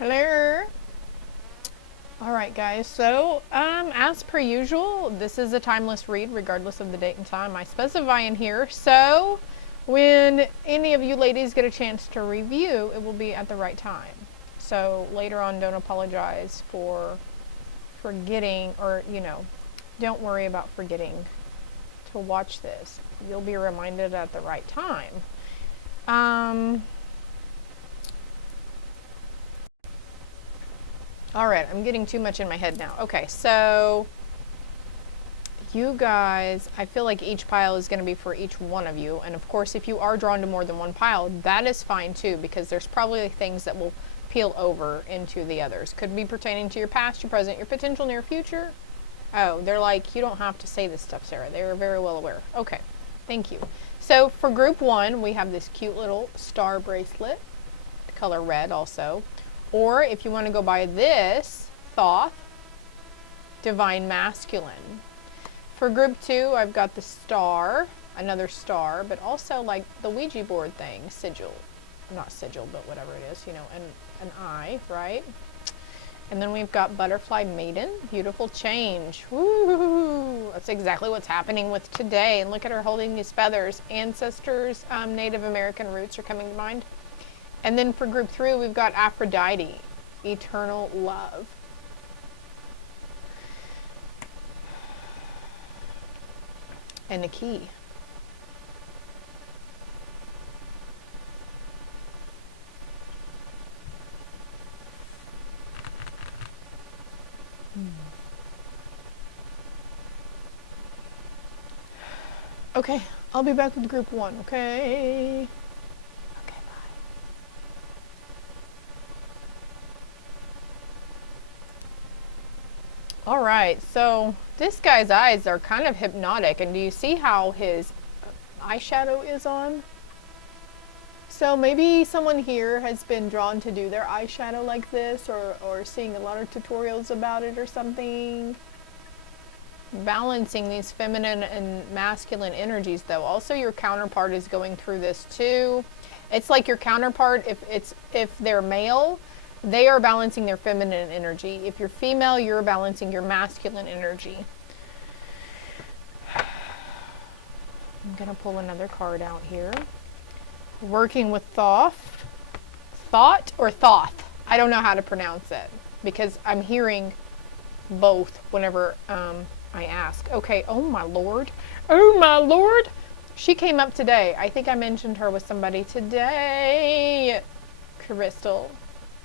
Hello. All right, guys. So, as per usual, this is a timeless read, regardless of the date and time I specify in here. So, when any of you ladies get a chance to review, it will be at the right time. So later on, don't apologize for forgetting, or don't worry about forgetting to watch this. You'll be reminded at the right time. All right, I'm getting too much in my head now. Okay, so you guys, I feel like each pile is going to be for each one of you. And of course, if you are drawn to more than one pile, that is fine too, because there's probably things that will peel over into the others. Could be pertaining to your past, your present, your potential near future. Oh, they're like, you don't have to say this stuff, Sarah. They are very well aware. Okay, thank you. So for group one, we have this cute little star bracelet, color red also. Or if you want to go by this, Thoth, Divine Masculine. For group two, I've got the star, another star, but also like the Ouija board thing, sigil. Not sigil, but whatever it is, an eye, right? And then we've got Butterfly Maiden, beautiful change. Woo! That's exactly what's happening with today. And look at her holding these feathers. Ancestors, Native American roots are coming to mind. And then for group three, we've got Aphrodite, eternal love. And the key. Okay, I'll be back with group one, okay? Okay, bye. All right, so this guy's eyes are kind of hypnotic, and do you see how his eyeshadow is on? So maybe someone here has been drawn to do their eyeshadow like this, or seeing a lot of tutorials about it or something. Balancing these feminine and masculine energies, though. Also, your counterpart is going through this too. It's like your counterpart, if they're male, they are balancing their feminine energy. If you're female, you're balancing your masculine energy. I'm gonna pull another card out here. Working with Thoth. Thought or Thoth? I don't know how to pronounce it, because I'm hearing both whenever I ask. Okay, oh my lord. Oh my lord. She came up today. I think I mentioned her with somebody today. Crystal.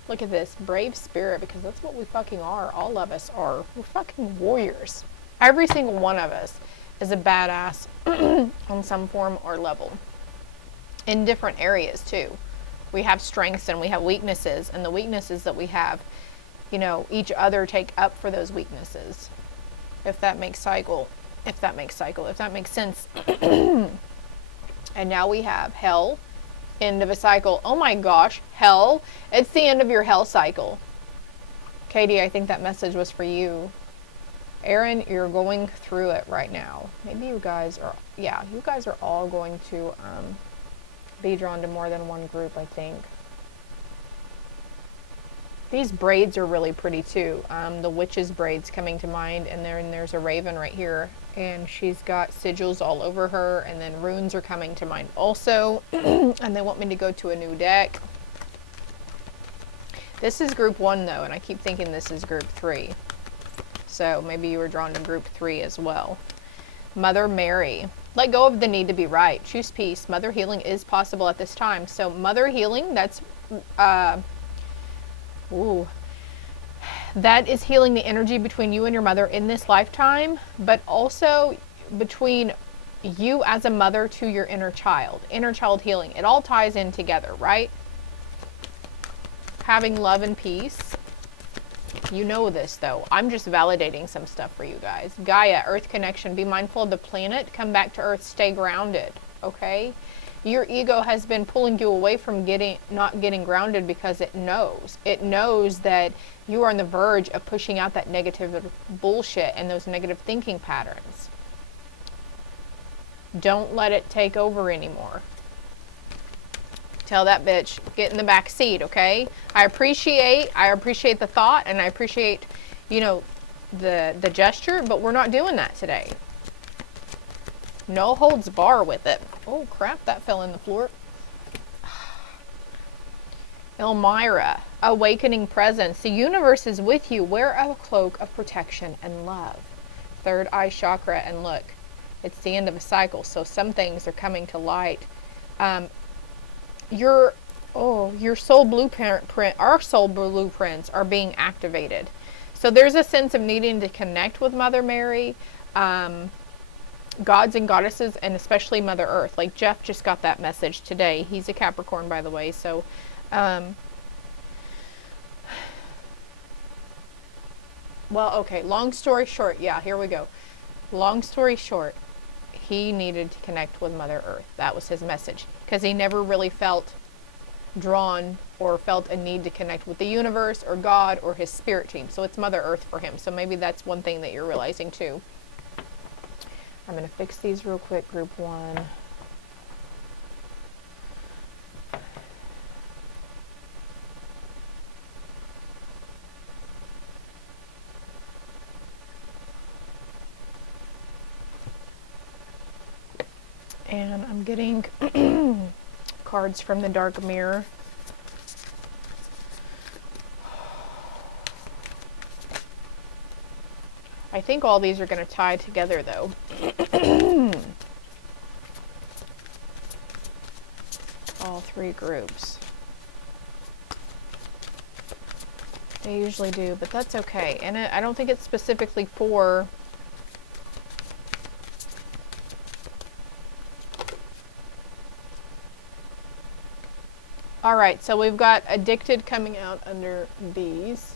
Look at this. Brave spirit, because that's what we fucking are. All of us are. We're fucking warriors. Every single one of us is a badass on some form or level. In different areas too. We have strengths and we have weaknesses, and the weaknesses that we have, each other take up for those weaknesses. If that makes sense. And now we have hell, end of a cycle. Oh my gosh, hell. It's the end of your hell cycle. Katie, I think that message was for you. Aaron, you're going through it right now. Maybe you guys are all going to be drawn to more than one group, I think. These braids are really pretty too. The witch's braids coming to mind, and then there's a raven right here, and she's got sigils all over her, and then runes are coming to mind also. And they want me to go to a new deck. This is group one though, and I keep thinking this is group three. So maybe you were drawn to group three as well. Mother Mary. Let go of the need to be right. Choose peace. Mother healing is possible at this time. So mother healing, that's that is healing the energy between you and your mother in this lifetime, but also between you as a mother to your inner child healing. It all ties in together, right? Having love and peace. You know this though. I'm just validating some stuff for you guys. Gaia, earth connection. Be mindful of the planet. Come back to earth. Stay grounded. Okay? Your ego has been pulling you away from not getting grounded because it knows. It knows that you are on the verge of pushing out that negative bullshit and those negative thinking patterns. Don't let it take over anymore. Tell that bitch, get in the back seat, okay? I appreciate the thought, and I appreciate, you know, the gesture, but we're not doing that today. No holds bar with it. Oh crap, that fell in the floor. Elmira, awakening presence. The universe is with you. Wear a cloak of protection and love. Third eye chakra, and look, it's the end of a cycle, so some things are coming to light. Your soul blueprint, our soul blueprints are being activated. So there's a sense of needing to connect with Mother Mary, gods and goddesses, and especially Mother Earth. Like Jeff just got that message today. He's a Capricorn, by the way. So, well, okay, long story short, yeah, here we go. Long story short, he needed to connect with Mother Earth. That was his message, because he never really felt drawn or felt a need to connect with the universe or God or his spirit team. So it's Mother Earth for him. So maybe that's one thing that you're realizing too. I'm going to fix these real quick, group 1. And I'm getting cards from the dark mirror. I think all these are going to tie together though. All 3 groups. They usually do, but that's okay. And I don't think it's specifically for... Alright, so we've got addicted coming out under these.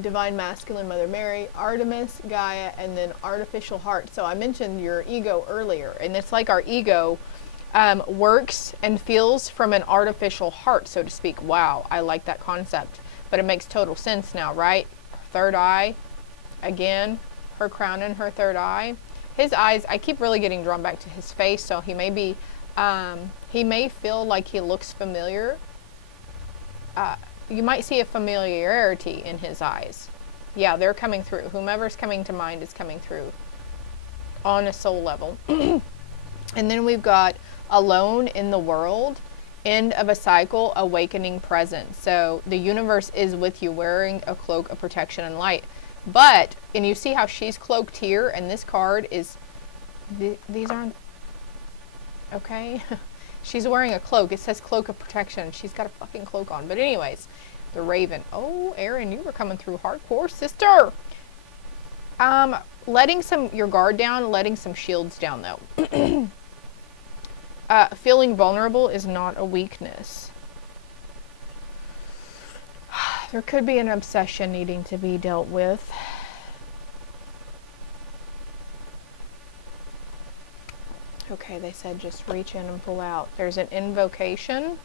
Divine Masculine, Mother Mary, Artemis, Gaia, and then Artificial Heart. So I mentioned your ego earlier, and it's like our ego works and feels from an artificial heart, so to speak. Wow, I like that concept. But it makes total sense now, right? Third eye, again, her crown and her third eye. His eyes, I keep really getting drawn back to his face, so he may be, he may feel like he looks familiar. You might see a familiarity in his eyes. Yeah, they're coming through. Whomever's coming to mind is coming through on a soul level. And then we've got alone in the world, end of a cycle, awakening presence. So the universe is with you, wearing a cloak of protection and light. But, and you see how she's cloaked here, and this card is, these aren't, okay. She's wearing a cloak. It says cloak of protection. She's got a fucking cloak on. But anyways, the Raven. Oh, Erin, you were coming through hardcore, sister. Letting your guard down, letting some shields down, though. Feeling vulnerable is not a weakness. There could be an obsession needing to be dealt with. Okay, they said just reach in and pull out. There's an invocation.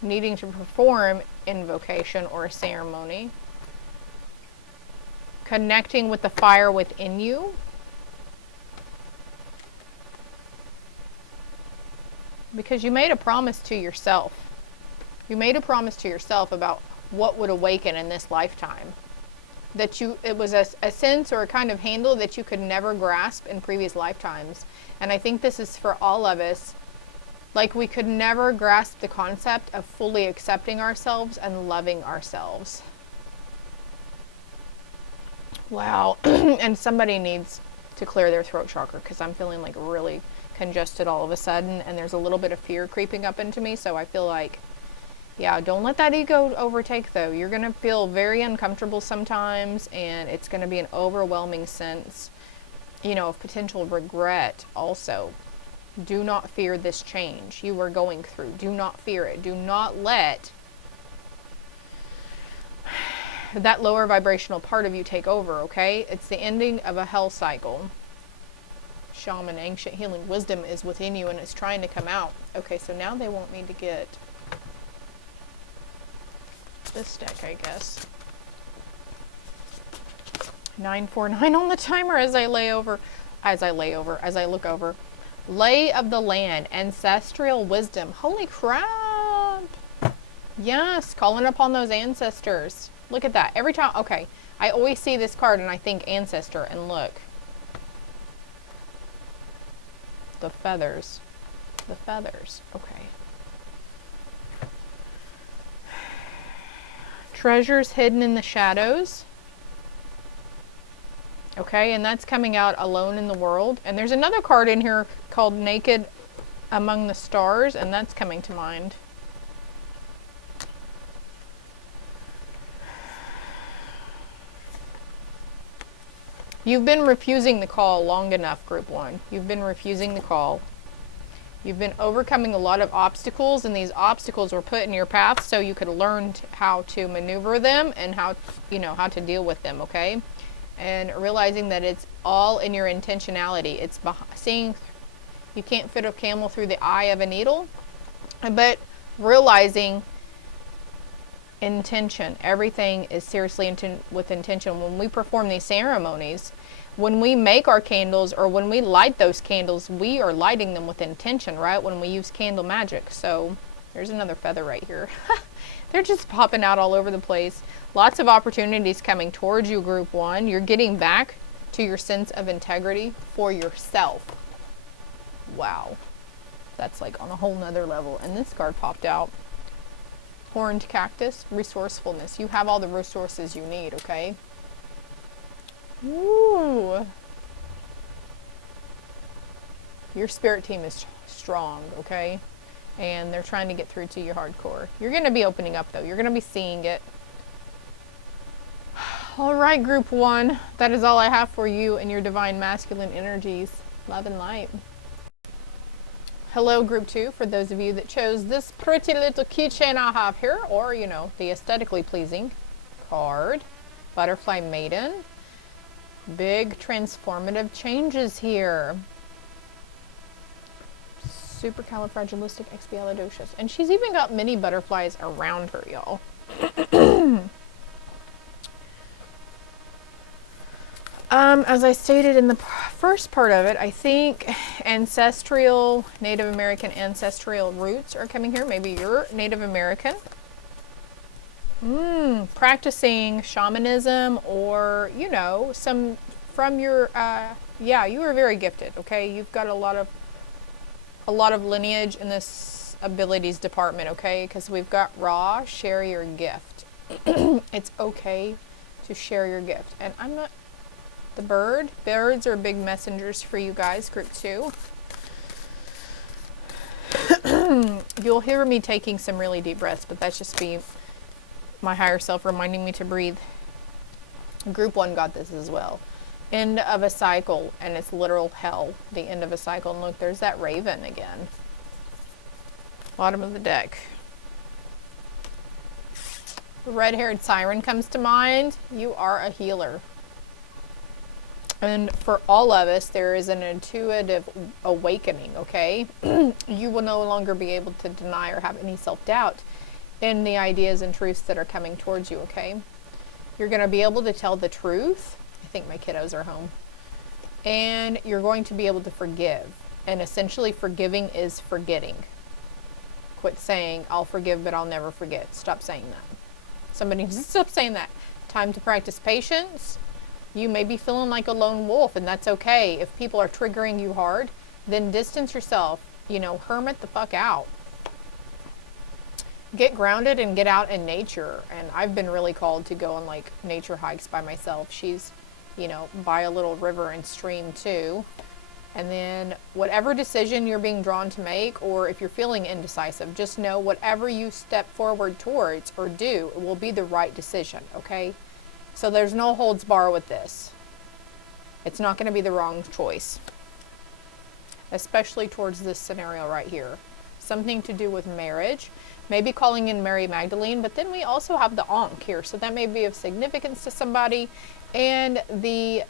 Needing to perform invocation or a ceremony. Connecting with the fire within you. Because you made a promise to yourself. You made a promise to yourself about what would awaken in this lifetime. That it was a sense or a kind of handle that you could never grasp in previous lifetimes. And I think this is for all of us. Like, we could never grasp the concept of fully accepting ourselves and loving ourselves. Wow. And somebody needs to clear their throat chakra, because I'm feeling like really congested all of a sudden, and there's a little bit of fear creeping up into me. So I feel like, yeah, don't let that ego overtake, though. You're going to feel very uncomfortable sometimes, and it's going to be an overwhelming sense, you know, of potential regret also. Do not fear this change you are going through. Do not fear it. Do not let that lower vibrational part of you take over, okay? It's the ending of a hell cycle. Shaman, ancient healing wisdom is within you, and it's trying to come out. Okay, so now they want me to get this deck, I guess. 949 on the timer as I look over. Lay of the land, ancestral wisdom. Holy crap. Yes, calling upon those ancestors. Look at that. Every time, okay, I always see this card and I think ancestor, and look. The feathers. The feathers. Okay. Treasures hidden in the shadows. Okay, and that's coming out alone in the world. And there's another card in here called Naked Among the Stars, and that's coming to mind. You've been refusing the call long enough, Group 1. You've been refusing the call. You've been overcoming a lot of obstacles, and these obstacles were put in your path so you could learn how to maneuver them and how, how to deal with them, okay? And realizing that it's all in your intentionality. It's seeing, you can't fit a camel through the eye of a needle, but realizing intention. Everything is seriously with intention. When we perform these ceremonies, when we make our candles or when we light those candles, we are lighting them with intention, right? When we use candle magic. So there's another feather right here. They're just popping out all over the place. Lots of opportunities coming towards you, Group 1. You're getting back to your sense of integrity for yourself. Wow. That's like on a whole nother level. And this card popped out. Horned cactus, resourcefulness. You have all the resources you need, okay? Ooh. Your spirit team is strong, okay? And they're trying to get through to you hardcore. You're going to be opening up, though. You're going to be seeing it. All right, Group 1. That is all I have for you and your divine masculine energies. Love and light. Hello, Group 2, for those of you that chose this pretty little keychain I have here, or, the aesthetically pleasing card. Butterfly Maiden. Big transformative changes here. Supercalifragilisticexpialidocious. And she's even got mini butterflies around her, y'all. As I stated in the first part of it, I think ancestral, Native American ancestral roots are coming here. Maybe you're Native American. Practicing shamanism or, some from your, yeah, you are very gifted, okay? You've got a lot of lineage in this abilities department, okay? Because we've got raw, share your gift. It's okay to share your gift. And I'm not... The birds are big messengers for you guys, Group 2. You'll hear me taking some really deep breaths, but that's just my higher self reminding me to breathe. Group 1 got this as well. End of a cycle, and it's literal hell, the end of a cycle. And look, there's that raven again. Bottom of the deck. The red-haired siren comes to mind. You are a healer. And for all of us, there is an intuitive awakening, okay? You will no longer be able to deny or have any self-doubt in the ideas and truths that are coming towards you, okay? You're going to be able to tell the truth. I think my kiddos are home. And you're going to be able to forgive. And essentially, forgiving is forgetting. Quit saying, I'll forgive, but I'll never forget. Stop saying that. Somebody needs to stop saying that. Time to practice patience. You may be feeling like a lone wolf, and that's okay. If people are triggering you hard, then distance yourself. Hermit the fuck out. Get grounded and get out in nature. And I've been really called to go on like nature hikes by myself. She's, by a little river and stream too. And then whatever decision you're being drawn to make, or if you're feeling indecisive, just know whatever you step forward towards or do, it will be the right decision, okay? So there's no holds bar with this. It's not going to be the wrong choice. Especially towards this scenario right here. Something to do with marriage. Maybe calling in Mary Magdalene, but then we also have the Ankh here. So that may be of significance to somebody. And the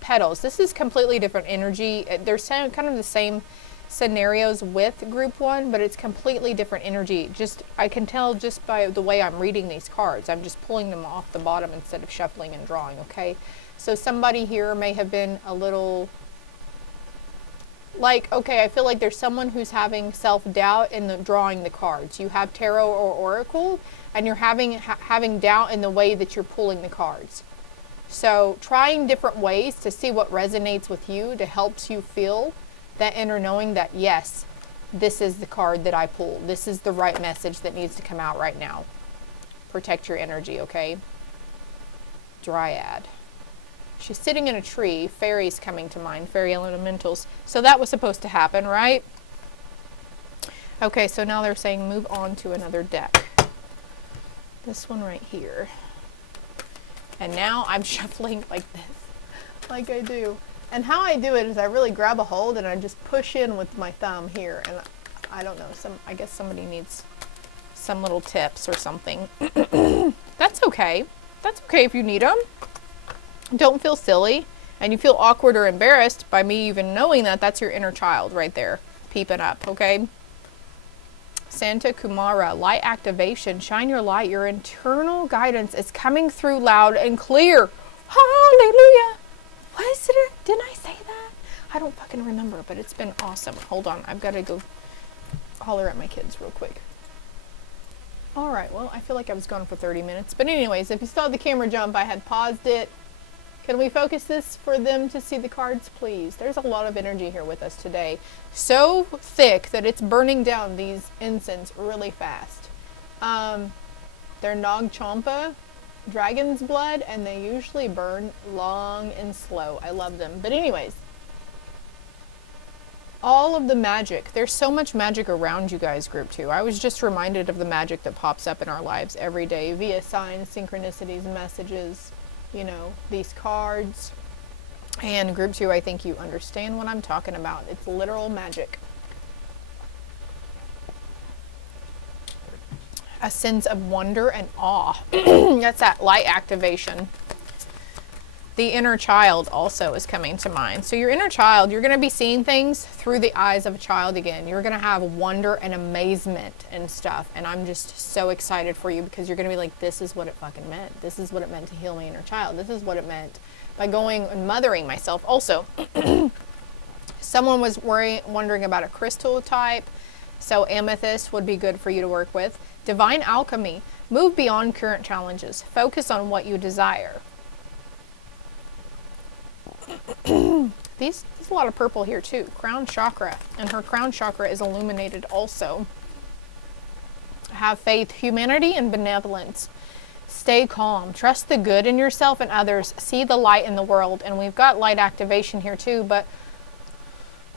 petals. This is completely different energy. There's kind of the same scenarios with Group 1, but it's completely different energy. I can tell just by the way I'm reading these cards. I'm just pulling them off the bottom instead of shuffling and drawing, okay? So somebody here may have been a little Like, okay, I feel like there's someone who's having self-doubt in drawing the cards. You have tarot or oracle, and you're having doubt in the way that you're pulling the cards. So trying different ways to see what resonates with you to helps you feel that inner knowing that, yes, this is the card that I pull. This is the right message that needs to come out right now. Protect your energy, okay? Dryad. She's sitting in a tree. Fairies coming to mind. Fairy elementals. So that was supposed to happen, right? Okay, so now they're saying move on to another deck. This one right here. And now I'm shuffling like this. Like I do. And how I do it is I really grab a hold and I just push in with my thumb here. And I don't know, I guess somebody needs some little tips or something. That's okay. That's okay if you need them. Don't feel silly. And you feel awkward or embarrassed by me even knowing that. That's your inner child right there, peeping up, okay? Santa Kumara, light activation. Shine your light. Your internal guidance is coming through loud and clear. Hallelujah. Was it? Didn't I say that? I don't fucking remember, but it's been awesome. Hold on. I've got to go holler at my kids real quick. All right. Well, I feel like I was gone for 30 minutes. But anyways, if you saw the camera jump, I had paused it. Can we focus this for them to see the cards, please? There's a lot of energy here with us today. So thick that it's burning down these incense really fast. They're Nag Champa, dragon's blood, and they usually burn long and slow. I love them. But anyways, all of the magic. There's so much magic around you guys, group 2. I was just reminded of the magic that pops up in our lives every day via signs, synchronicities, messages, you know, these cards. And group 2, I think you understand what I'm talking about. It's literal magic. A sense of wonder and awe. That's that light activation. The inner child also is coming to mind. So your inner child, you're going to be seeing things through the eyes of a child again. You're going to have wonder and amazement and stuff. And I'm just so excited for you because you're going to be like, this is what it fucking meant. This is what it meant to heal my inner child. This is what it meant by going and mothering myself. Also, someone was wondering about a crystal type. So amethyst would be good for you to work with. Divine alchemy. Move beyond current challenges. Focus on what you desire. There's a lot of purple here too. Crown chakra. And her crown chakra is illuminated also. Have faith, humanity, and benevolence. Stay calm. Trust the good in yourself and others. See the light in the world. And we've got light activation here too. But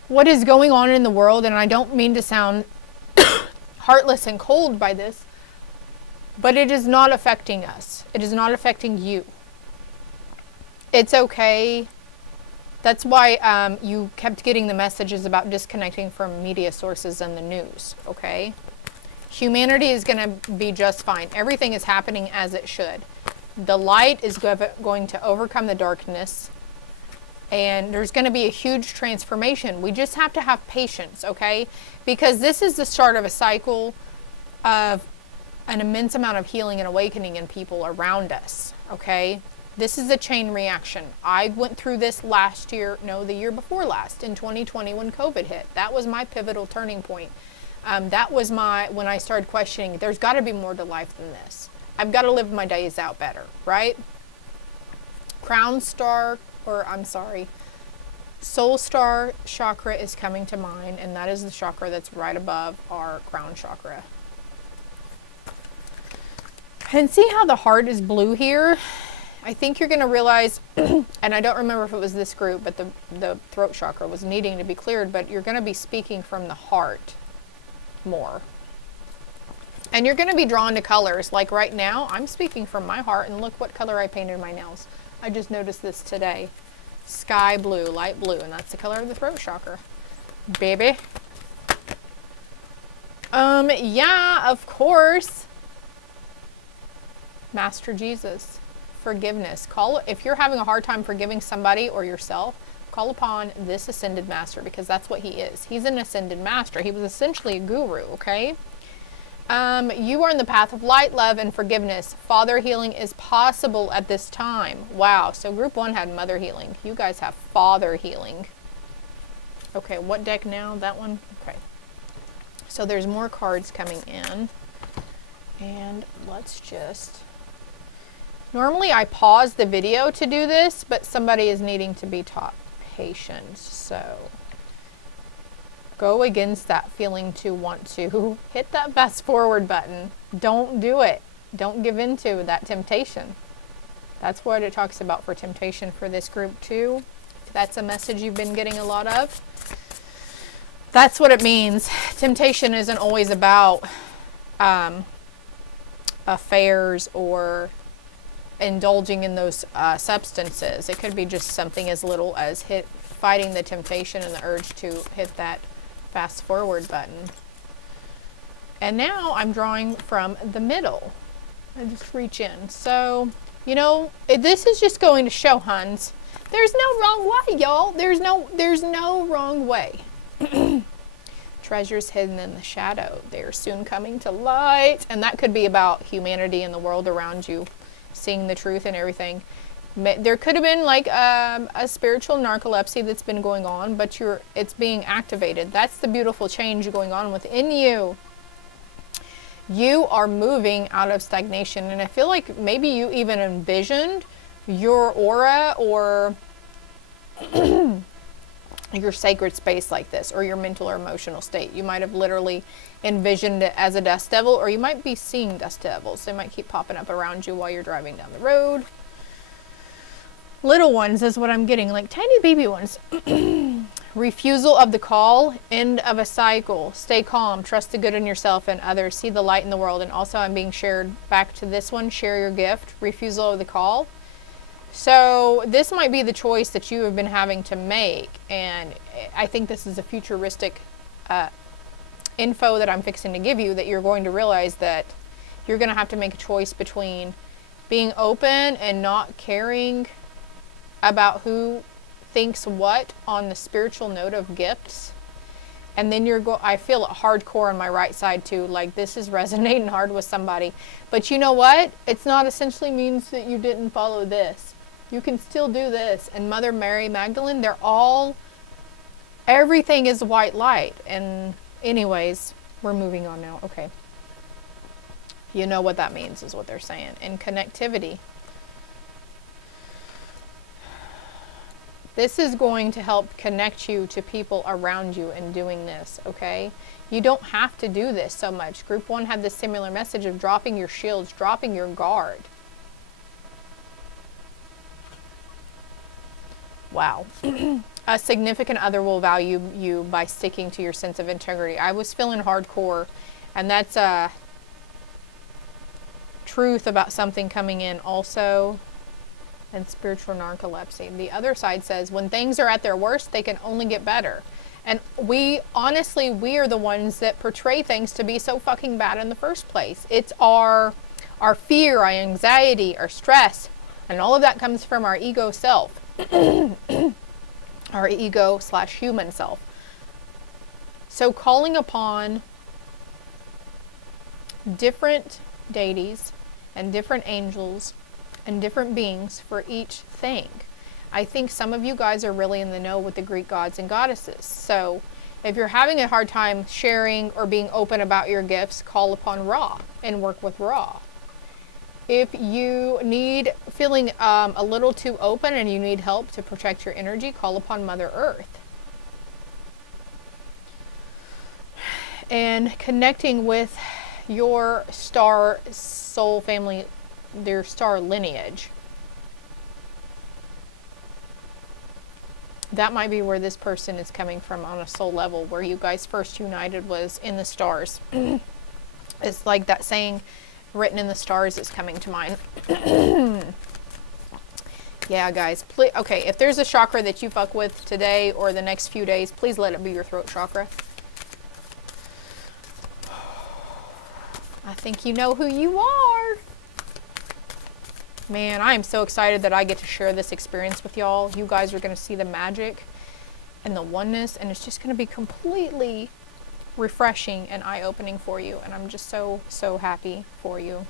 what is going on in the world, and I don't mean to sound heartless and cold by this, but it is not affecting us. It is not affecting you. It's okay. That's why you kept getting the messages about disconnecting from media sources and the news, okay? Humanity is going to be just fine. Everything is happening as it should. The light is going to overcome the darkness, and there's going to be a huge transformation. We just have to have patience, okay? Because this is the start of a cycle of an immense amount of healing and awakening in people around us, okay? This is a chain reaction. I went through this last year, no, the year before last, in 2020 when COVID hit. That was my pivotal turning point. That was when I started questioning, there's got to be more to life than this. I've got to live my days out better, right? Soul Star chakra is coming to mind, and that is the chakra that's right above our crown chakra. And see how the heart is blue here? I think you're going to realize, and I don't remember if it was this group, but the throat chakra was needing to be cleared, but you're going to be speaking from the heart more. And you're going to be drawn to colors. Like right now, I'm speaking from my heart, and look what color I painted my nails. I just noticed this today. Sky blue, light blue, and that's the color of the throat chakra. Baby. Yeah, of course. Master Jesus. Forgiveness. If you're having a hard time forgiving somebody or yourself, call upon this ascended master, because that's what he is. He's an ascended master. He was essentially a guru, okay? You are in the path of light, love, and forgiveness. Father healing is possible at this time. Wow. So group 1 had mother healing. You guys have father healing. Okay, what deck now? That one? Okay. So there's more cards coming in. And let's just... Normally I pause the video to do this, but somebody is needing to be taught patience. So go against that feeling to want to hit that fast forward button. Don't do it. Don't give in to that temptation. That's what it talks about for temptation for this group too. If that's a message you've been getting a lot of. That's what it means. Temptation isn't always about affairs or indulging in those substances. It could be just something as little as fighting the temptation and the urge to hit that fast forward button. And now I'm drawing from the middle. I just reach in. So, you know, this is just going to show, huns, there's no wrong way, y'all. There's no wrong way. Treasures hidden in the shadow. They are soon coming to light. And that could be about humanity and the world around you, seeing the truth and everything. There could have been like a spiritual narcolepsy that's been going on, but it's being activated. That's the beautiful change going on within you. You are moving out of stagnation. And I feel like maybe you even envisioned your aura or your sacred space like this, or your mental or emotional state. You might have literally envisioned it as a dust devil, or you might be seeing dust devils. They might keep popping up around you while you're driving down the road. Little ones is what I'm getting, like tiny baby ones. Refusal of the call, end of a cycle. Stay calm, trust the good in yourself and others, see the light in the world. And also I'm being shared back to this one, share your gift, refusal of the call. So this might be the choice that you have been having to make. And I think this is a futuristic info that I'm fixing to give you, that you're going to realize that you're going to have to make a choice between being open and not caring about who thinks what on the spiritual note of gifts. And then I feel it hardcore on my right side too, like this is resonating hard with somebody. But you know what? It's not essentially means that you didn't follow this. You can still do this. And Mother Mary Magdalene, everything is white light. And anyways, we're moving on now. Okay. You know what that means is what they're saying. And connectivity. This is going to help connect you to people around you in doing this, okay? You don't have to do this so much. Group 1 had this similar message of dropping your shields, dropping your guard. Wow. A significant other will value you by sticking to your sense of integrity. I was feeling hardcore, and that's a truth about something coming in also. And spiritual narcolepsy. The other side says when things are at their worst, they can only get better. And we are the ones that portray things to be so fucking bad in the first place. It's our fear, our anxiety, our stress, and all of that comes from our ego self. Our ego/human self. So calling upon different deities and different angels and different beings for each thing. I think some of you guys are really in the know with the Greek gods and goddesses. So if you're having a hard time sharing or being open about your gifts, call upon Ra and work with Ra. If you feeling a little too open and you need help to protect your energy, call upon Mother Earth. And connecting with your star soul family, their star lineage. That might be where this person is coming from on a soul level, where you guys first united was in the stars. It's like that saying, written in the stars, is coming to mind. Yeah, guys, please, okay, if there's a chakra that you fuck with today or the next few days, please let it be your throat chakra. I think you know who you are. Man, I am so excited that I get to share this experience with y'all. You guys are going to see the magic and the oneness, and it's just going to be completely refreshing and eye-opening for you. And I'm just so, so happy for you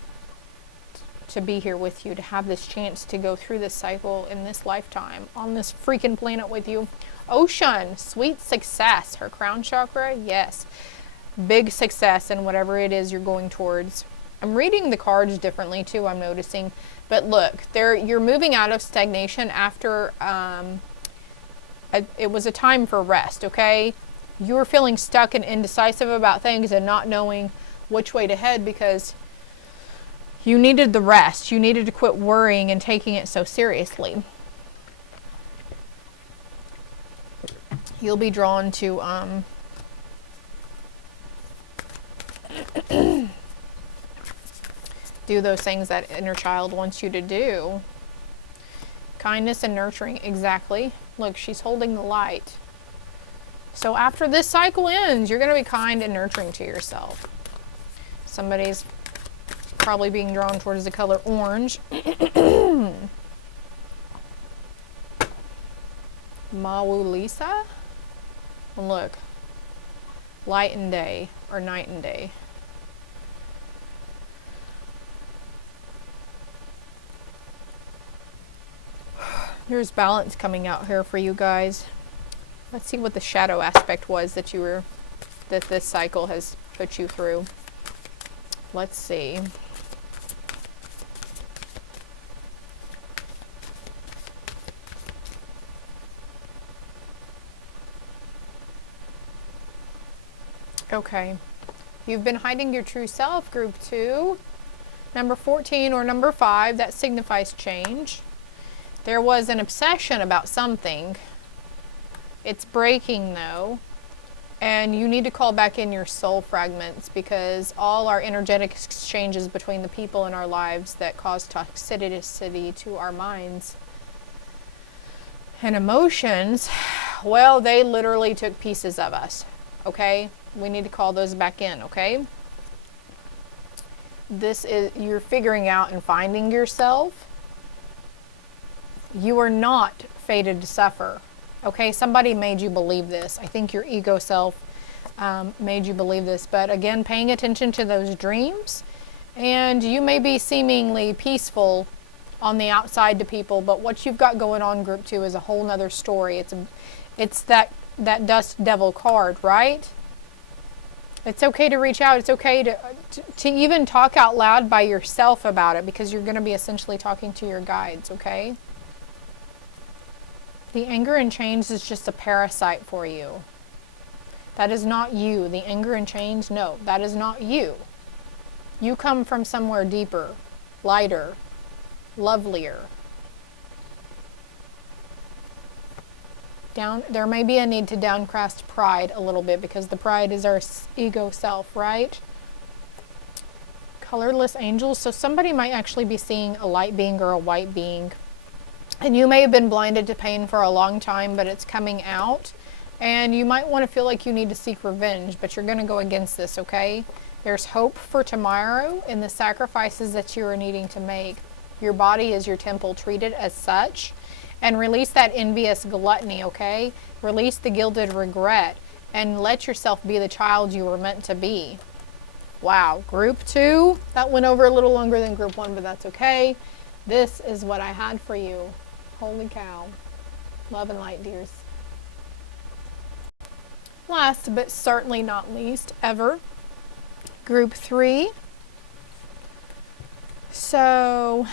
to be here with you, to have this chance to go through this cycle in this lifetime on this freaking planet with you. Ocean, sweet success. Her crown chakra, yes. Big success in whatever it is you're going towards. I'm reading the cards differently too, I'm noticing. But look, you're moving out of stagnation after it was a time for rest, okay? You were feeling stuck and indecisive about things and not knowing which way to head because you needed the rest. You needed to quit worrying and taking it so seriously. You'll be drawn to do those things that inner child wants you to do. Kindness and nurturing, exactly. Look, she's holding the light. So after this cycle ends, you're going to be kind and nurturing to yourself. Somebody's probably being drawn towards the color orange. Mawulisa. And look, light and day, or night and day. There's balance coming out here for you guys. Let's see what the shadow aspect was that this cycle has put you through. Let's see. Okay. You've been hiding your true self, group 2. Number 14 or number 5, that signifies change. There was an obsession about something. It's breaking though. And you need to call back in your soul fragments because all our energetic exchanges between the people in our lives that cause toxicity to our minds and emotions, well, they literally took pieces of us, okay? We need to call those back in, okay? You're figuring out and finding yourself. You are not fated to suffer. Okay, somebody made you believe this. I think your ego self made you believe this. But again, paying attention to those dreams. And you may be seemingly peaceful on the outside to people, but what you've got going on, group 2, is a whole nother story. It's that dust devil card, right? It's okay to reach out. It's okay to even talk out loud by yourself about it because you're going to be essentially talking to your guides, okay? The anger and change is just a parasite for you. That is not you. The anger and change, no, that is not you. You come from somewhere deeper, lighter, lovelier. There may be a need to downcast pride a little bit because the pride is our ego self, right? Colorless angels. So somebody might actually be seeing a light being or a white being. And you may have been blinded to pain for a long time, but it's coming out. And you might want to feel like you need to seek revenge, but you're going to go against this, okay? There's hope for tomorrow in the sacrifices that you are needing to make. Your body is your temple. Treat it as such. And release that envious gluttony, okay? Release the gilded regret. And let yourself be the child you were meant to be. Wow. Group 2. That went over a little longer than group 1, but that's okay. This is what I had for you. Holy cow. Love and light, dears. Last, but certainly not least, ever, group 3. So,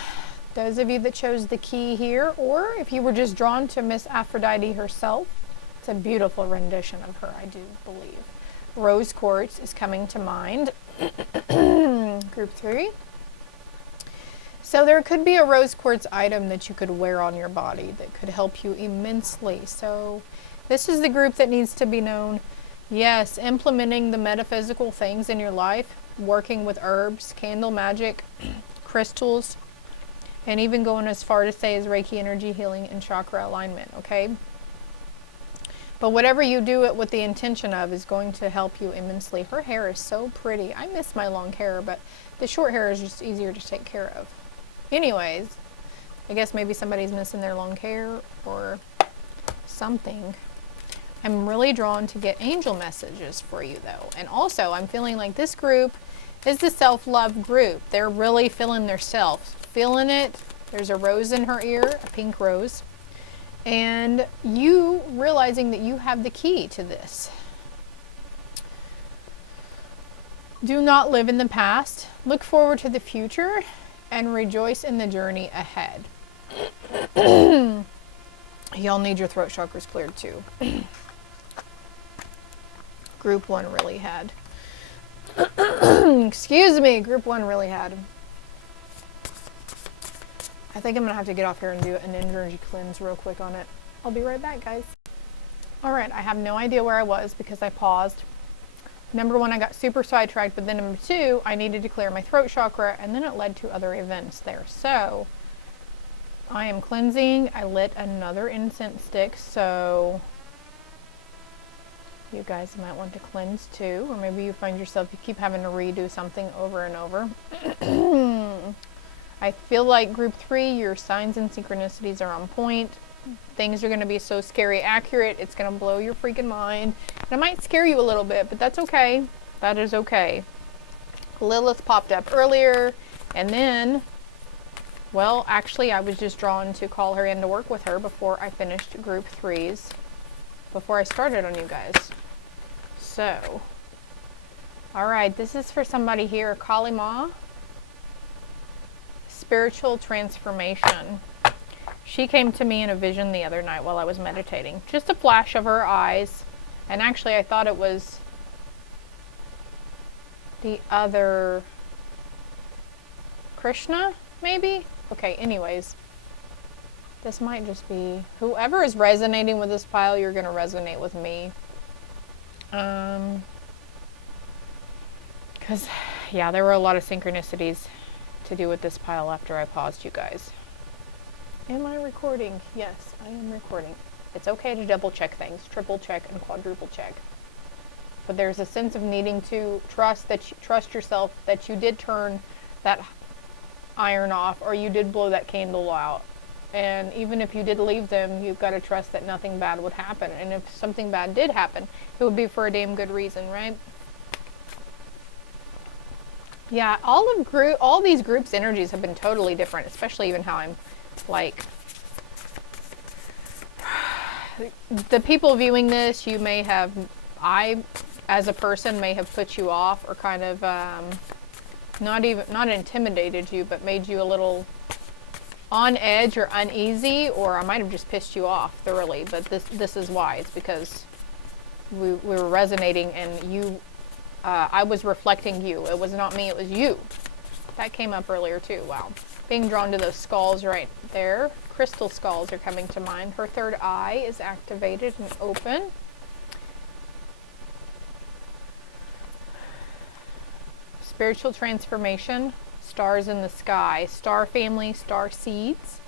those of you that chose the key here, or if you were just drawn to Miss Aphrodite herself, it's a beautiful rendition of her, I do believe. Rose quartz is coming to mind. Group 3. So there could be a rose quartz item that you could wear on your body that could help you immensely. So this is the group that needs to be known. Yes, implementing the metaphysical things in your life, working with herbs, candle magic, crystals, and even going as far to say as Reiki energy healing and chakra alignment, okay? But whatever you do it with the intention of is going to help you immensely. Her hair is so pretty. I miss my long hair, but the short hair is just easier to take care of. Anyways, I guess maybe somebody's missing their long hair or something. I'm really drawn to get angel messages for you though. And also I'm feeling like this group is the self-love group. They're really feeling their self, feeling it. There's a rose in her ear, a pink rose. And you realizing that you have the key to this. Do not live in the past. Look forward to the future and rejoice in the journey ahead. Y'all need your throat chakras cleared too. Group 1 really had. Excuse me, group 1 really had. I think I'm gonna have to get off here and do an energy cleanse real quick on it. I'll be right back, guys. All right, I have no idea where I was because I paused. Number 1, I got super sidetracked, but then number 2, I needed to clear my throat chakra, and then it led to other events there. So I am cleansing. I lit another incense stick, so you guys might want to cleanse too, or maybe you find yourself, you keep having to redo something over and over. I feel like group 3, your signs and synchronicities are on point. Things are going to be so scary accurate, it's going to blow your freaking mind. And it might scare you a little bit, but that's okay. That is okay. Lilith popped up earlier, and then, well, actually I was just drawn to call her in to work with her before I finished group 3's, before I started on you guys. So, alright, this is for somebody here, Kali Ma. Spiritual transformation. She came to me in a vision the other night while I was meditating. Just a flash of her eyes. And actually I thought it was the other Krishna, maybe? Okay, anyways. This might just be... Whoever is resonating with this pile, you're going to resonate with me. Because, yeah, there were a lot of synchronicities to do with this pile after I paused you guys. Am I recording? Yes, I am recording. It's okay to double check things, triple check and quadruple check. But there's a sense of needing to trust yourself that you did turn that iron off, or you did blow that candle out. And even if you did leave them, you've got to trust that nothing bad would happen. And if something bad did happen, it would be for a damn good reason, right? Yeah, all these groups' energies have been totally different, especially even how I'm like, the people viewing this, you may have, I as a person may have put you off, or kind of not intimidated you, but made you a little on edge or uneasy, or I might have just pissed you off thoroughly. But this is why. It's because we were resonating, and you I was reflecting you. It was not me, it was you. That came up earlier too. Wow. Being drawn to those skulls right there. Crystal skulls are coming to mind. Her third eye is activated and open. Spiritual transformation. Stars in the sky. Star family, star seeds.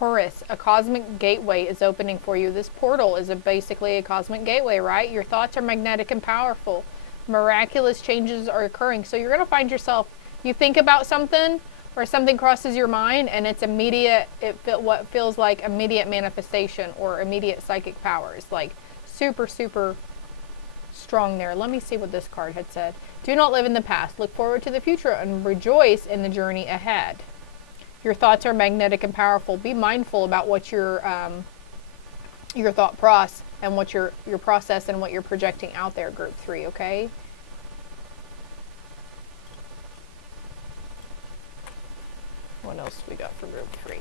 Horus, a cosmic gateway is opening for you. This portal is basically a cosmic gateway, right? Your thoughts are magnetic and powerful. Miraculous changes are occurring. So you're going to find yourself, you think about something, or something crosses your mind, and it's immediate, what feels like immediate manifestation or immediate psychic powers. Like super, super strong there. Let me see what this card had said. Do not live in the past. Look forward to the future and rejoice in the journey ahead. Your thoughts are magnetic and powerful. Be mindful about what your thought process and what your process and what you're projecting out there, group 3, okay? What else we got for group 3?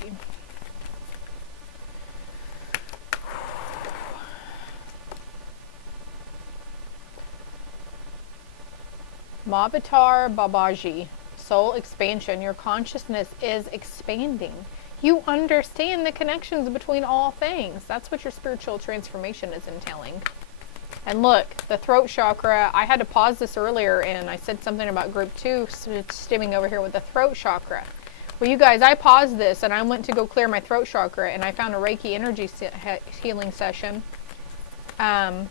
Mavatar Babaji. Soul expansion. Your consciousness is expanding. You understand the connections between all things. That's what your spiritual transformation is entailing. And look, the throat chakra, I had to pause this earlier, and I said something about group 2 stimming over here with the throat chakra. Well, you guys, I paused this and I went to go clear my throat chakra, and I found a Reiki energy healing session that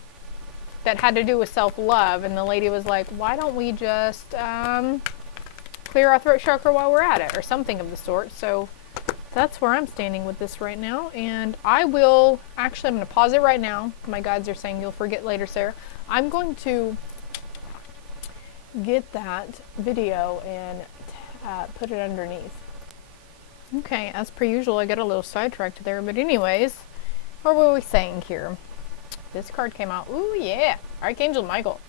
had to do with self-love. And the lady was like, why don't we just clear our throat chakra while we're at it, or something of the sort. So that's where I'm standing with this right now. And I will, actually, I'm going to pause it right now. My guides are saying you'll forget later, Sarah. I'm going to get that video and put it underneath. Okay, as per usual, I get a little sidetracked there. But anyways, what were we saying here? This card came out. Ooh, yeah. Archangel Michael.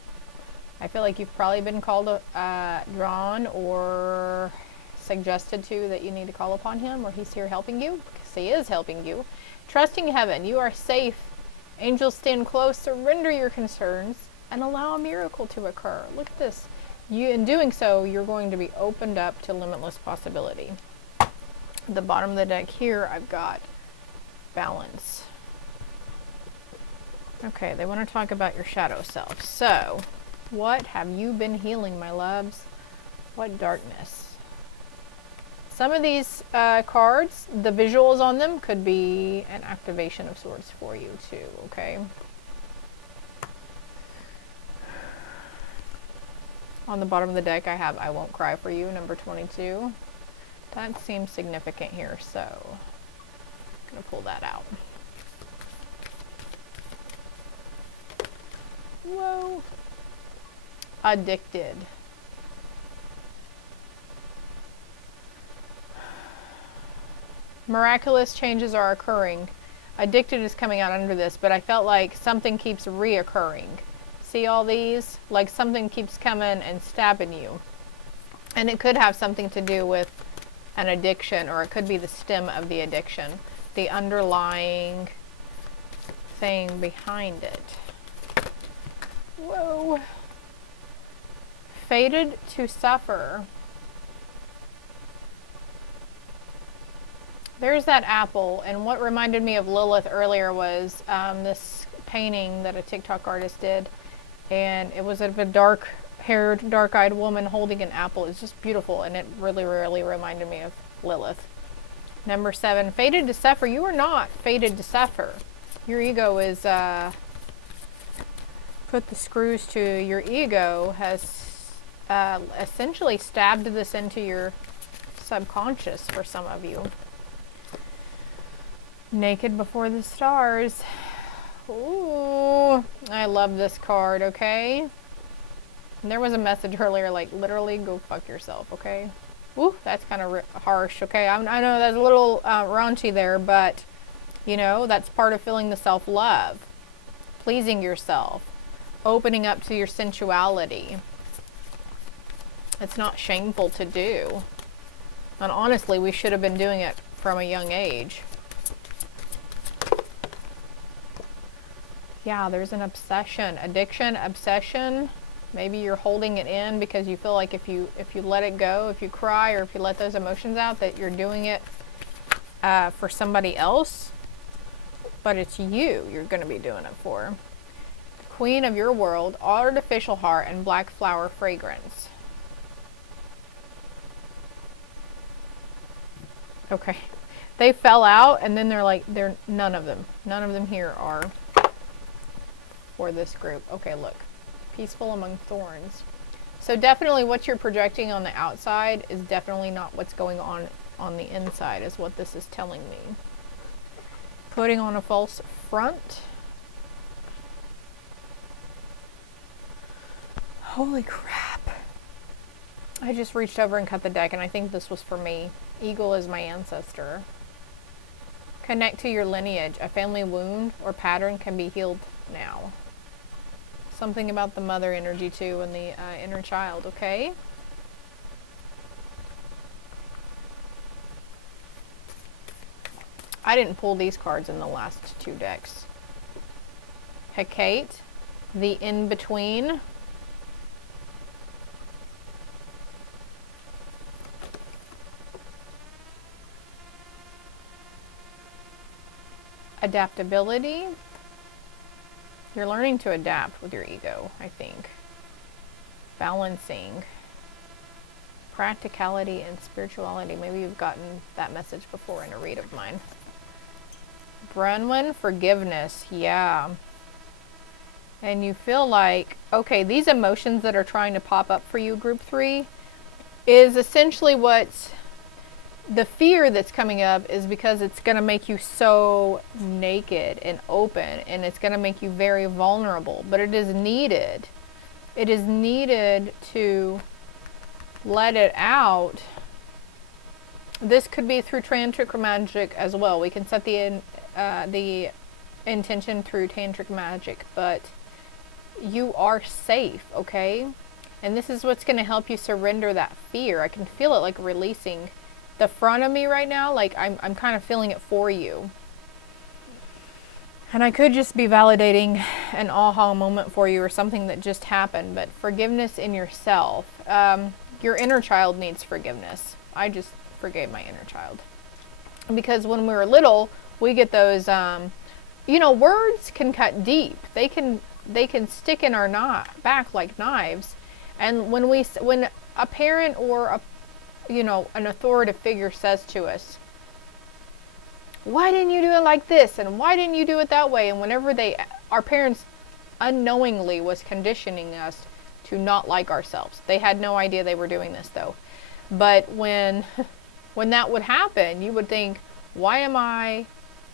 I feel like you've probably been called, drawn, or suggested to that you need to call upon him, or he's here helping you, because he is helping you. Trusting heaven, you are safe. Angels stand close. Surrender your concerns and allow a miracle to occur. Look at this. In doing so, you're going to be opened up to limitless possibility. At the bottom of the deck here, I've got balance. Okay, they want to talk about your shadow self. So, what have you been healing, my loves? What darkness? Some of these cards, the visuals on them could be an activation of sorts for you too, okay? On the bottom of the deck, I have I Won't Cry For You, number 22. That seems significant here, so I'm going to pull that out. Whoa. Addicted. Miraculous changes are occurring. Addicted is coming out under this, but I felt like something keeps reoccurring. See all these? Like something keeps coming and stabbing you. And it could have something to do with an addiction, or it could be the stem of the addiction. The underlying thing behind it. Whoa. Fated to suffer. There's that apple, and what reminded me of Lilith earlier was this painting that a TikTok artist did, and it was of a dark-haired, dark-eyed woman holding an apple. It's just beautiful, and it really, really reminded me of Lilith. Number 7, fated to suffer. You are not fated to suffer. Your ego is, put the screws to your ego, has essentially stabbed this into your subconscious for some of you. Naked Before the Stars. Ooh, I love this card, okay? And there was a message earlier, like, literally, go fuck yourself, okay? Ooh, that's kind of harsh, okay? I know that's a little raunchy there, but, you know, that's part of feeling the self-love. Pleasing yourself. Opening up to your sensuality. It's not shameful to do. And honestly, we should have been doing it from a young age. Yeah, there's an obsession, addiction, obsession. Maybe you're holding it in because you feel like if you let it go, if you cry, or if you let those emotions out, that you're doing it for somebody else. But it's you're going to be doing it for. The Queen of Your World, Artificial Heart, and Black Flower Fragrance. Okay. They fell out, and then they're like, none of them here are for this group. Okay, look. Peaceful among thorns. So definitely what you're projecting on the outside is definitely not what's going on the inside, is what this is telling me. Putting on a false front. Holy crap. I just reached over and cut the deck, and I think this was for me. Eagle is my ancestor. Connect to your lineage. A family wound or pattern can be healed now. Something about the mother energy too, and the inner child, okay? I didn't pull these cards in the last 2 decks. Hecate, the in-between. Adaptability. You're learning to adapt with your ego, I think. Balancing. Practicality and spirituality. Maybe you've gotten that message before in a read of mine. Bronwyn, forgiveness. Yeah. And you feel like, okay, these emotions that are trying to pop up for you, group 3, is essentially what's the fear that's coming up is because it's going to make you so naked and open, and it's going to make you very vulnerable, but it is needed. It is needed to let it out. This could be through tantric magic as well. We can set the intention through tantric magic, but you are safe, okay? And this is what's going to help you surrender that fear. I can feel it like releasing the front of me right now. Like I'm kind of feeling it for you. And I could just be validating an aha moment for you or something that just happened, but forgiveness in yourself. Your inner child needs forgiveness. I just forgave my inner child. Because when we were little, we get those, words can cut deep. They can stick in our back like knives. And when a parent or an authoritative figure says to us, why didn't you do it like this? And why didn't you do it that way? And whenever our parents unknowingly was conditioning us to not like ourselves. They had no idea they were doing this though. But when that would happen, you would think, why am I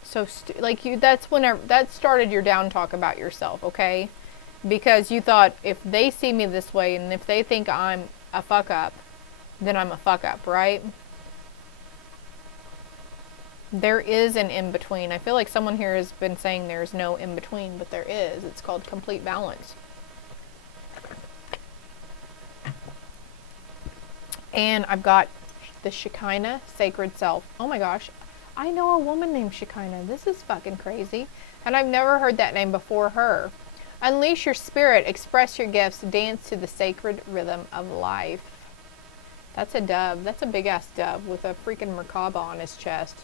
so that started your down talk about yourself, okay? Because you thought, if they see me this way and if they think I'm a fuck up, then I'm a fuck up, right? There is an in-between. I feel like someone here has been saying there's no in-between, but there is. It's called complete balance. And I've got the Shekinah, sacred self. Oh my gosh. I know a woman named Shekinah. This is fucking crazy. And I've never heard that name before her. Unleash your spirit, express your gifts, dance to the sacred rhythm of life. That's a dove. That's a big ass dove with a freaking Merkaba on his chest.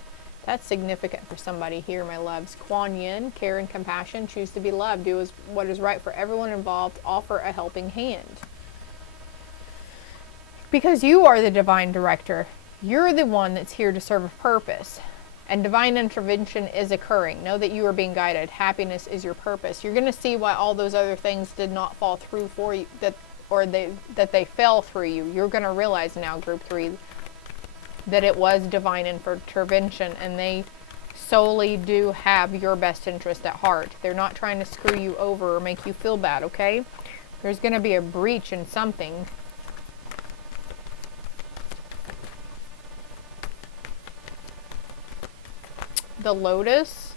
That's significant for somebody here, my loves. Kuan Yin, care and compassion, choose to be loved. Do what is right for everyone involved. Offer a helping hand. Because you are the divine director. You're the one that's here to serve a purpose. And divine intervention is occurring. Know that you are being guided. Happiness is your purpose. You're going to see why all those other things did not fall through for you, that they fell through you. You're going to realize now, group 3, that it was divine intervention, and they solely do have your best interest at heart. They're not trying to screw you over or make you feel bad, okay? There's going to be a breach in something. The Lotus.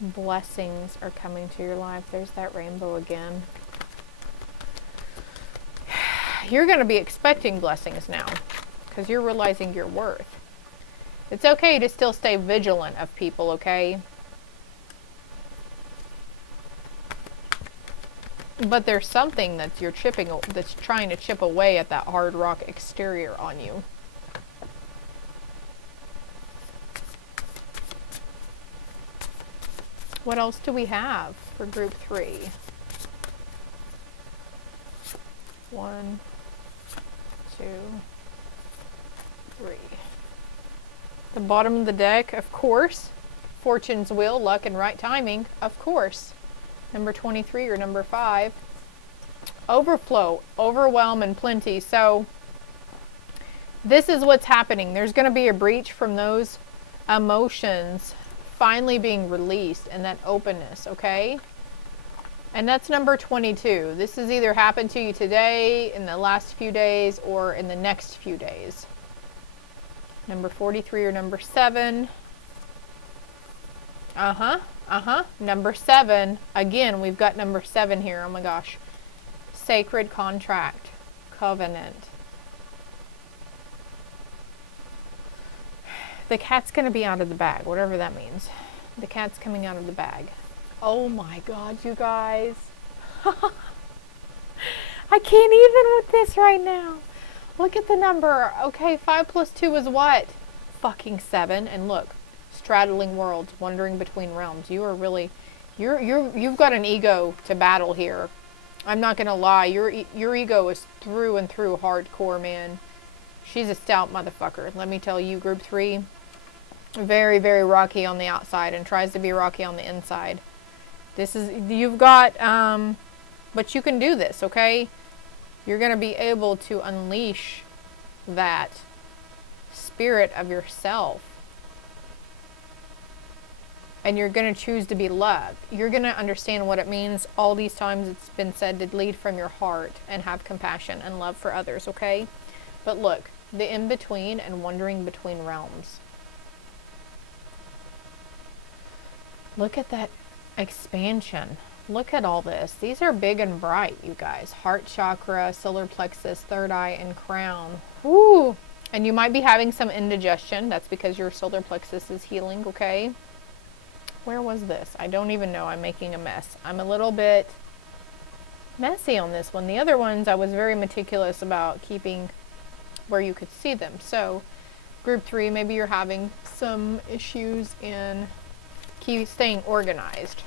Blessings are coming to your life. There's that rainbow again. You're going to be expecting blessings now because you're realizing your worth. It's okay to still stay vigilant of people, okay? But there's something that's that's trying to chip away at that hard rock exterior on you. What else do we have for group 3? 1, 2, 3. The bottom of the deck, of course. Fortune's wheel, luck and right timing, of course. Number 23 or number 5. Overflow, overwhelm, and plenty. So this is what's happening. There's going to be a breach from those emotions finally being released and that openness, okay? And that's number 22. This has either happened to you today, in the last few days, or in the next few days. Number 43 or number 7. Number 7. Again, we've got number 7 here. Oh my gosh. Sacred contract. Covenant. The cat's going to be out of the bag, whatever that means. The cat's coming out of the bag. Oh my God, you guys. I can't even with this right now. Look at the number. Okay, 5 plus 2 is what? Fucking 7. And look, straddling worlds, wandering between realms. You are really, you've got an ego to battle here. I'm not gonna lie. Your ego is through and through hardcore, man. She's a stout motherfucker. Let me tell you, group 3, very, very rocky on the outside and tries to be rocky on the inside. You've got But you can do this, okay? You're going to be able to unleash that spirit of yourself. And you're going to choose to be loved. You're going to understand what it means. All these times it's been said to lead from your heart and have compassion and love for others, okay? But look, the in-between and wandering between realms. Look at that expansion. Look at all this. These are big and bright, you guys. Heart chakra, solar plexus, third eye, and crown. Woo! And you might be having some indigestion. That's because your solar plexus is healing, okay? Where was this? I don't even know. I'm making a mess. I'm a little bit messy on this one. The other ones I was very meticulous about keeping where you could see them. So group 3, maybe you're having some issues in staying organized.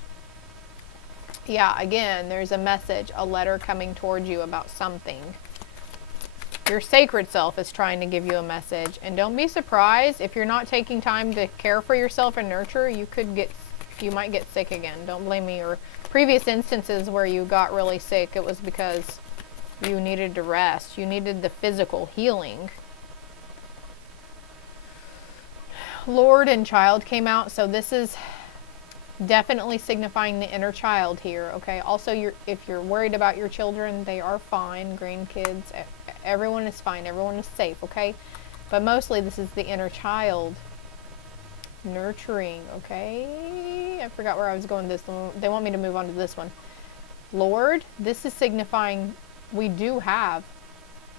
Yeah, again, there's a message, a letter coming towards you about something. Your sacred self is trying to give you a message. And don't be surprised if you're not taking time to care for yourself and nurture, you might get sick again. Don't blame me. Or previous instances where you got really sick, it was because you needed to rest. You needed the physical healing. Lord and Child came out, so this is definitely signifying the inner child here, okay? Also, if you're worried about your children, they are fine. Grandkids, everyone is fine. Everyone is safe, okay? But mostly this is the inner child nurturing, okay? I forgot where I was going this one. They want me to move on to this one. Lord, this is signifying we do have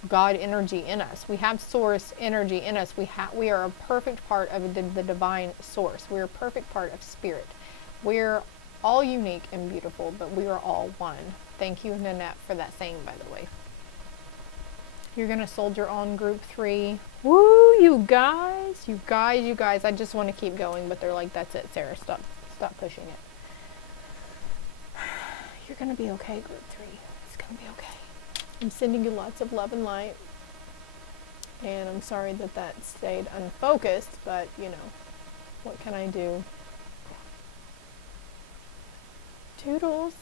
God energy in us. We have source energy in us. We are a perfect part of the divine source. We're a perfect part of spirit. We're all unique and beautiful, but we are all one. Thank you, Nanette, for that saying, by the way. You're going to soldier on group 3. Woo, you guys. You guys. I just want to keep going, but they're like, that's it, Sarah. Stop pushing it. You're going to be okay, group 3. It's going to be okay. I'm sending you lots of love and light. And I'm sorry that stayed unfocused, but, you know, what can I do? Toodles.